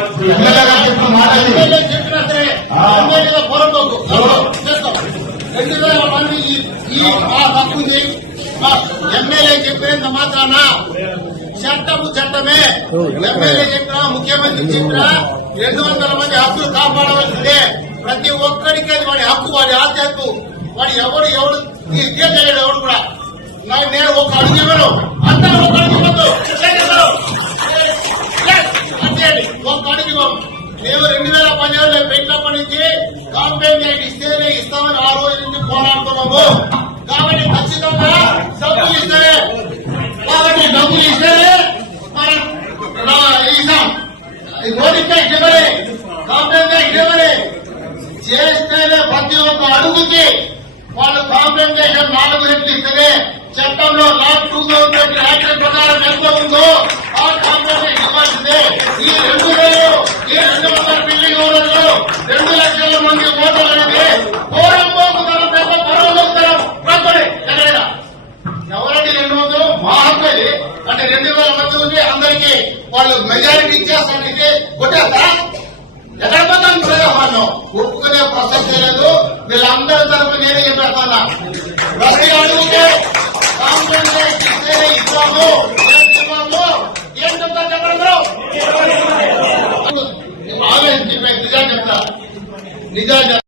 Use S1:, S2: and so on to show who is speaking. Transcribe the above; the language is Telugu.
S1: ఎమ్మెల్యే గారు చెప్పిన మాట ఇది.
S2: రెండు వేల మంది ఈ- హక్కుంది చెప్పినంత మాత్రాన చట్టము చట్టమే. ఎమ్మెల్యే చెప్పినా ముఖ్యమంత్రి చెప్పినా రెండు వందల మంది హక్కులు కాపాడవలసిందే. ప్రతి ఒక్కరికి అది వాడి హక్కు వాడి ఆస్తి హక్కు వాడి ఎవడు ఎవడు తీర్చలేడు ఎవడు కూడా? నేను ఒక అడుగు ఇవ్వను. అందరూ ఒక అడుగు అంతేండి మేము రెండు వేల పదిహేడులో పెట్టినప్పటి నుంచి కాంపౌండ్ యాక్ట్ ఇస్తేనే ఇస్తామని ఆ రోజు నుంచి పోరాడుతున్నాము. కాబట్టి ఖచ్చితంగా డబ్బులు ఇస్తేనే కాబట్టి డబ్బులు ఇస్తేనే మనం ఇస్తాం. రోడ్డు ట్యాక్స్ ఇవ్వలే కాంపౌండ్ ట్యాక్స్ ఇవ్వలే చేస్తేనే ప్రతి ఒక్క అడుగుకి వాళ్ళు కాంపెన్సేషన్ నాలుగు రెట్లు ఇస్తేనే చట్టంలో లాక్ టూ థౌసండ్ ప్రకారం ఎంత ఉందో ఆ కాంపెన్సేషన్ ఇవ్వాల్సిందే ఈ రెండు లక్షల మంది ఓటర్లు అనేది పోరం పోకుతారు తప్ప పరలోకి తరం ప్రక్కడే ఎక్కడైనా. ఎవరండి రెండు వందలు? మా హక్కు అంటే రెండు వేల మంది ఉంది అందరికీ వాళ్ళు మెజారిటీ ఇచ్చేస్తానికి కొట్టేస్తా ఎక్కడ పోతాను ప్రజాపాలన ఒప్పుకునే ప్రసక్తి లేదు. వీళ్ళందరి తరపు నేనే చెప్పేస్తాను? ప్రతి అడుగుతే కాంగ్రెస్ ఇస్తేనే ఇస్తాము. ఏం ఇవ్వము? చెప్తారు చెప్పండి